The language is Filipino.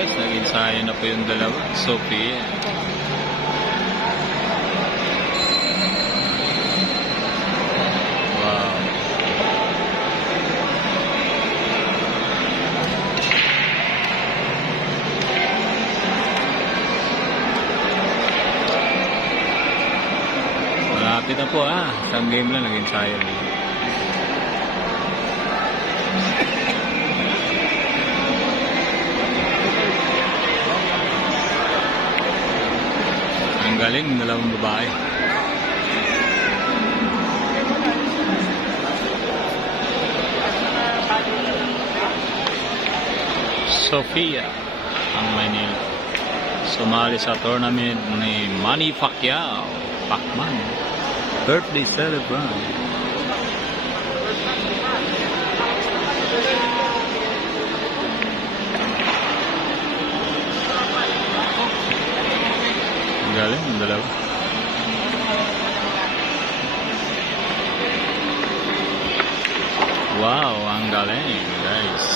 guys, nag-ensayo na po yung dalawa. Sophie. Wow. Malapit na po isang game lang nag-ensayo. Ang galing, dalawang babae. Sophia ang Manila. Sumali sa tournament ni Manny Pacquiao, Pacman. Birthday celebrant. Ang galing, ang dalawa. Wow, ang galing, guys.